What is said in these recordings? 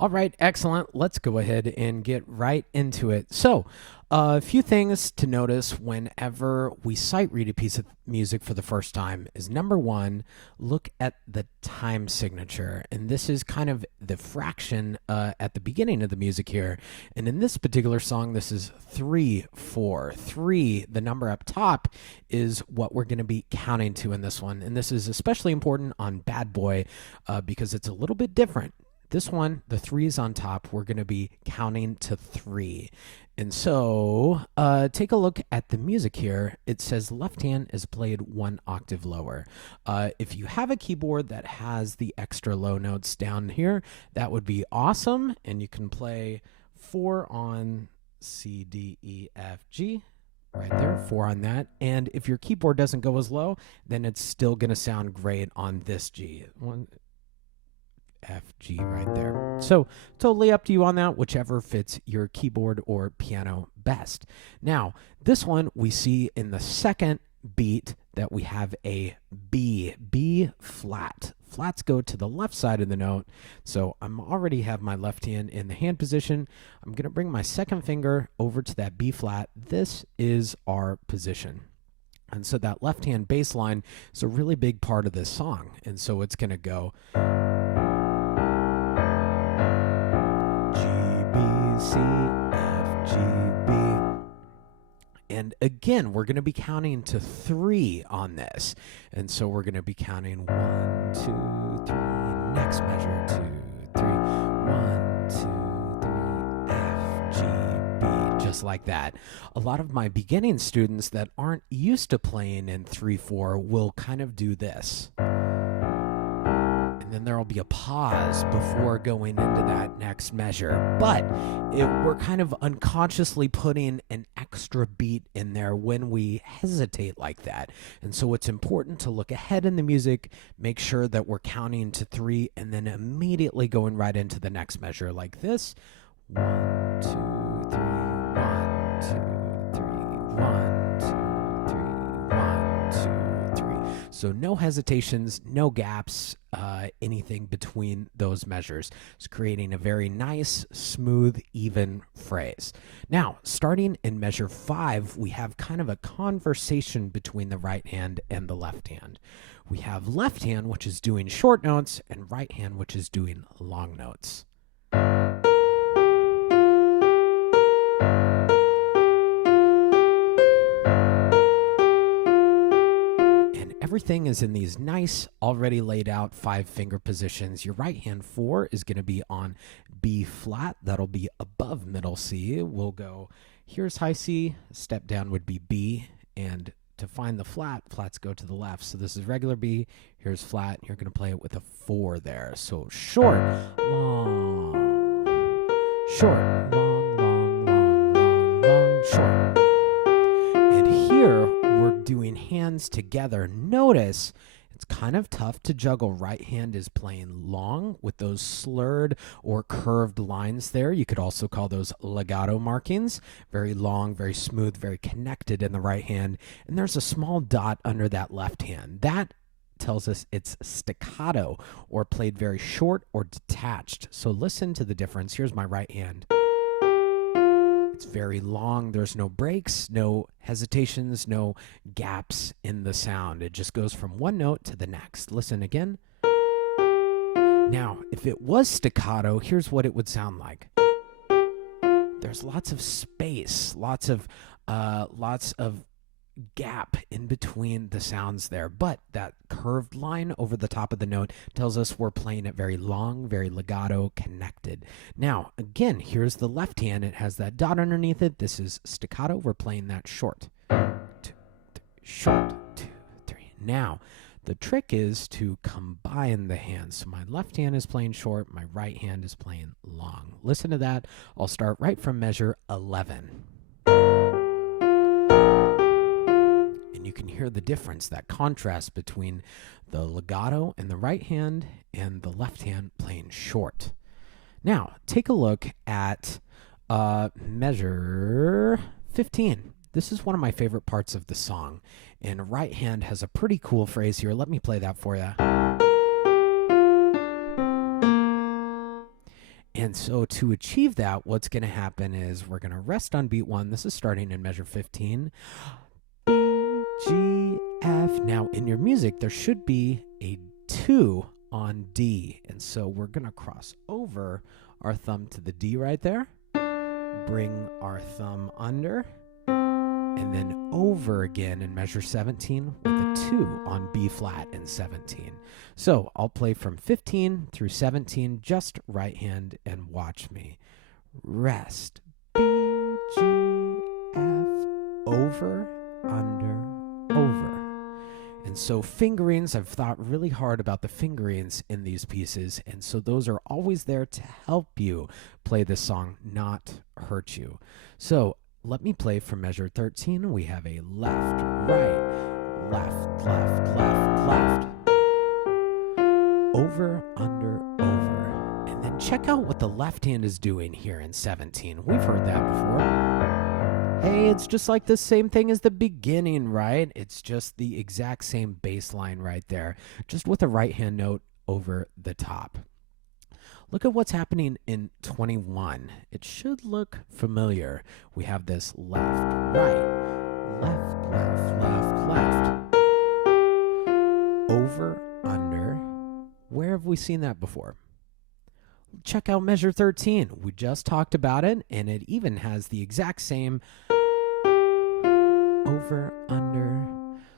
All right, excellent. Let's go ahead and get right into it. So, a few things to notice whenever we sight read a piece of music for the first time is number one, look at the time signature. And this is kind of the fraction at the beginning of the music here. And in this particular song, this is 3/4. 3, the number up top, is what we're going to be counting to in this one. And this is especially important on Bad Boy because it's a little bit different. This one, the 3 is on top. We're going to be counting to 3. And so take a look at the music here. It says left hand is played 1 octave lower. If you have a keyboard that has the extra low notes down here, that would be awesome. And you can play 4 on C, D, E, F, G. Right there, 4 on that. And if your keyboard doesn't go as low, then it's still going to sound great on this G. F, G right there. So totally up to you on that, whichever fits your keyboard or piano best. Now, this one we see in the second beat that we have a B, B flat. Flats go to the left side of the note. So I'm already have my left hand in the hand position. I'm going to bring my second finger over to that B flat. This is our position. And so that left hand bass line is a really big part of this song. And so it's going to go C, F, G, B. And again, we're going to be counting to 3 on this. And so we're going to be counting 1, 2, 3, next measure, 2, 3, 1, 2, 3, F, G, B, just like that. A lot of my beginning students that aren't used to playing in 3/4 will kind of do this. And then there will be a pause before going into that next measure. But we're kind of unconsciously putting an extra beat in there when we hesitate like that. And so it's important to look ahead in the music, make sure that we're counting to 3, and then immediately going right into the next measure like this. 1, 2, 3, 1, 2, 3, 1, 2, 3, 1, 2, 3. So no hesitations, no gaps, anything between those measures. It's creating a very nice, smooth, even phrase. Now, starting in measure 5, we have kind of a conversation between the right hand and the left hand. We have left hand, which is doing short notes, and right hand, which is doing long notes. Everything is in these nice, already laid out 5-finger positions. Your right hand 4 is going to be on B flat. That'll be above middle C. We'll go, here's high C, step down would be B, and to find the flat, flats go to the left. So this is regular B, here's flat, you're going to play it with a 4 there. So short, long, short, long, long, long, long, long, short. And here, we're doing hands together. Notice it's kind of tough to juggle. Right hand is playing long with those slurred or curved lines there. You could also call those legato markings. Very long, very smooth, very connected in the right hand. And there's a small dot under that left hand. That tells us it's staccato or played very short or detached. So listen to the difference. Here's my right hand. It's very long. There's no breaks, no hesitations, no gaps in the sound. It just goes from one note to the next. Listen again. Now, if it was staccato, here's what it would sound like. There's lots of space, lots of gap in between the sounds there, but that curved line over the top of the note tells us we're playing it very long, very legato, connected. Now, again, here's the left hand. It has that dot underneath it. This is staccato. We're playing that short. 2, 3, short, 2, 3. Now, the trick is to combine the hands. So my left hand is playing short, my right hand is playing long. Listen to that. I'll start right from measure 11. And you can hear the difference, that contrast between the legato in the right hand and the left hand playing short. Now, take a look at measure 15. This is one of my favorite parts of the song. And right hand has a pretty cool phrase here. Let me play that for you. And so to achieve that, what's going to happen is we're going to rest on beat 1. This is starting in measure 15. B, G, F. Now in your music, there should be a 2 on D. And so we're going to cross over our thumb to the D right there. Bring our thumb under. And then over again in measure 17 with a 2 on B flat in 17. So I'll play from 15 through 17, just right hand, and watch me. Rest. B, G, F, over, under, over. And so fingerings, I've thought really hard about the fingerings in these pieces, and so those are always there to help you play this song, not hurt you. So let me play from measure 13. We have a left, right, left, left, left, left. Over, under, over. And then check out what the left hand is doing here in 17. We've heard that before. Hey, it's just like the same thing as the beginning, right? It's just the exact same bass line right there, just with a right hand note over the top. Look at what's happening in 21. It should look familiar. We have this left, right, left, left, left, left. Over, under. Where have we seen that before? Check out measure 13. We just talked about it, and it even has the exact same over, under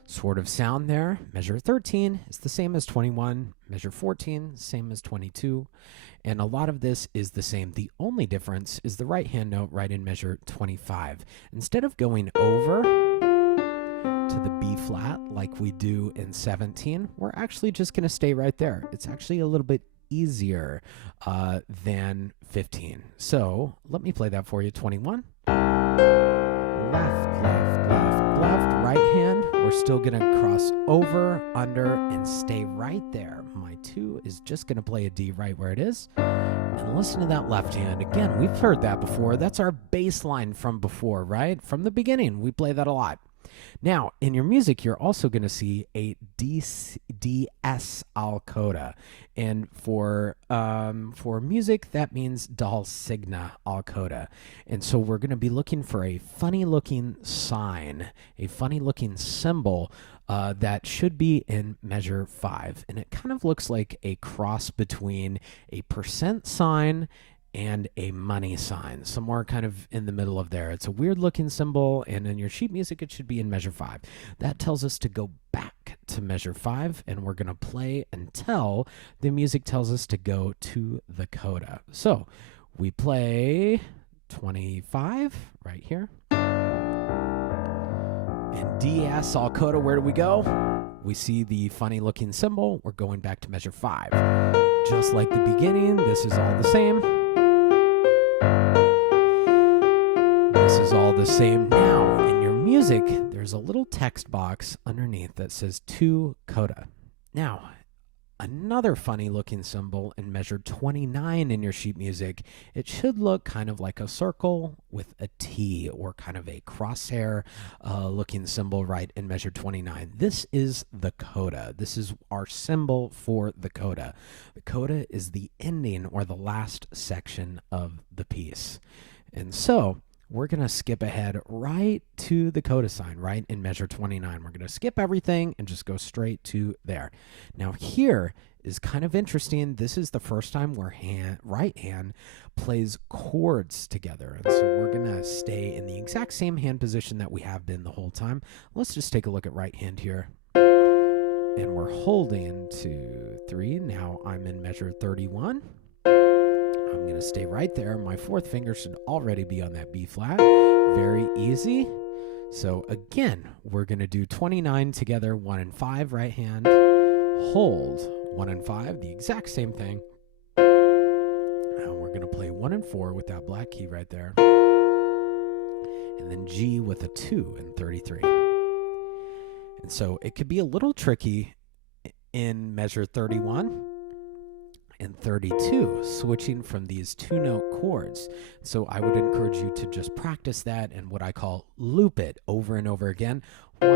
sort of sound there. Measure 13 is the same as 21. Measure 14, same as 22. And a lot of this is the same. The only difference is the right hand note right in measure 25. Instead of going over to the B flat like we do in 17, we're actually just going to stay right there. It's actually a little bit easier than 15. So let me play that for you. 21. Left, left, left, left, right hand. We're still going to cross over, under, and stay right there. My 2 is just going to play a D right where it is. And listen to that left hand. Again, we've heard that before. That's our bass line from before, right? From the beginning, we play that a lot. Now, in your music, you're also going to see a DS al coda. And for music, that means dal signa al coda. And so we're going to be looking for a funny-looking sign, a funny-looking symbol that should be in measure 5. And it kind of looks like a cross between a % sign and a money sign, somewhere kind of in the middle of there. It's a weird looking symbol, and in your sheet music, it should be in measure 5. That tells us to go back to measure 5, and we're going to play until the music tells us to go to the coda. So we play 25 right here. In DS all coda, where do we go? We see the funny looking symbol. We're going back to measure 5. Just like the beginning, this is all the same. This is all the same. Now, in your music, there's a little text box underneath that says to coda. Now, another funny looking symbol in measure 29 in your sheet music, it should look kind of like a circle with a T, or kind of a crosshair looking symbol right in measure 29. This is the coda. This is our symbol for the coda. The coda is the ending or the last section of the piece. And so we're going to skip ahead right to the coda sign, right in measure 29. We're going to skip everything and just go straight to there. Now here is kind of interesting. This is the first time where right hand plays chords together. And so we're going to stay in the exact same hand position that we have been the whole time. Let's just take a look at right hand here. And we're holding 2, 3. Now I'm in measure 31. I'm going to stay right there. My 4th finger should already be on that B flat. Very easy. So again, we're going to do 29 together, 1 and 5 right hand. Hold 1 and 5, the exact same thing. Now we're going to play 1 and 4 with that black key right there. And then G with a 2 and 33. And so it could be a little tricky in measure 31 and 32, switching from these 2-note chords. So I would encourage you to just practice that and what I call loop it over and over again. 1,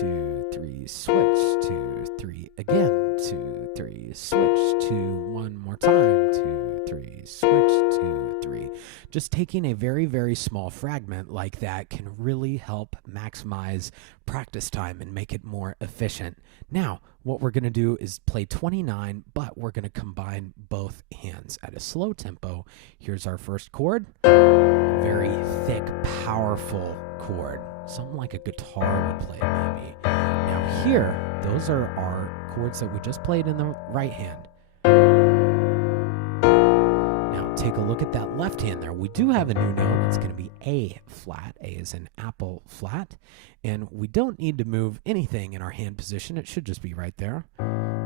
2, 3, switch, 2, 3, again, 2, 3, switch, 2, one more time, 2, 3, switch, 2, 3. Just taking a very, very small fragment like that can really help maximize practice time and make it more efficient. Now, what we're going to do is play 29, but we're going to combine both hands at a slow tempo. Here's our first chord. Very thick, powerful chord. Something like a guitar would play, maybe. Now here, those are our chords that we just played in the right hand. Now take a look at that left hand there. We do have a new note. It's going to be A flat. A is in apple flat. And we don't need to move anything in our hand position. It should just be right there.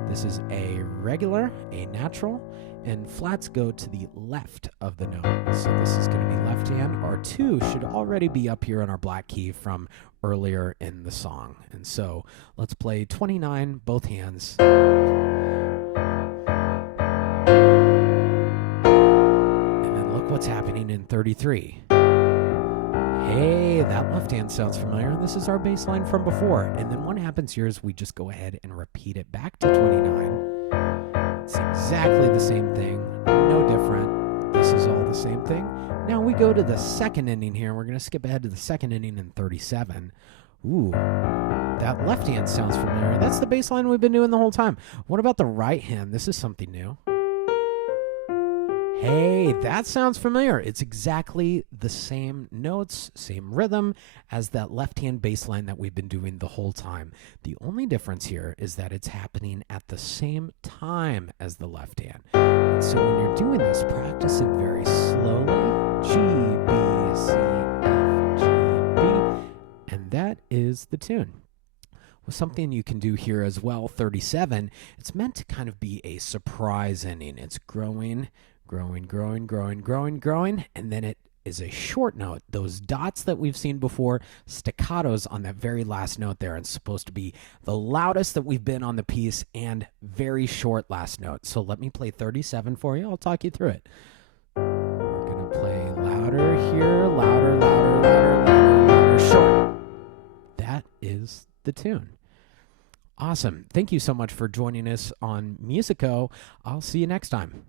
This is A regular, A natural, and flats go to the left of the note. So this is going to be left hand. Our 2 should already be up here on our black key from earlier in the song. And so let's play 29, both hands. And then look what's happening in 33. Hey, that left hand sounds familiar. This is our bass line from before. And then what happens here is we just go ahead and repeat it back to 29. It's exactly the same thing, no different. This is all the same thing. Now we go to the second ending here. We're going to skip ahead to the second ending in 37. Ooh, that left hand sounds familiar. That's the bass line we've been doing the whole time. What about the right hand? This is something new. Hey, that sounds familiar. It's exactly the same notes, same rhythm as that left-hand bass line that we've been doing the whole time. The only difference here is that it's happening at the same time as the left hand. And so when you're doing this, practice it very slowly. G, B, C, F, G, B. And that is the tune. Well, something you can do here as well, 37, it's meant to kind of be a surprise ending. It's growing, growing, growing, growing, growing, growing, and then it is a short note. Those dots that we've seen before, staccatos on that very last note there, it's supposed to be the loudest that we've been on the piece and very short last note. So let me play 37 for you. I'll talk you through it. We're going to play louder here, louder, louder, louder, louder, louder, short. That is the tune. Awesome. Thank you so much for joining us on Musico. I'll see you next time.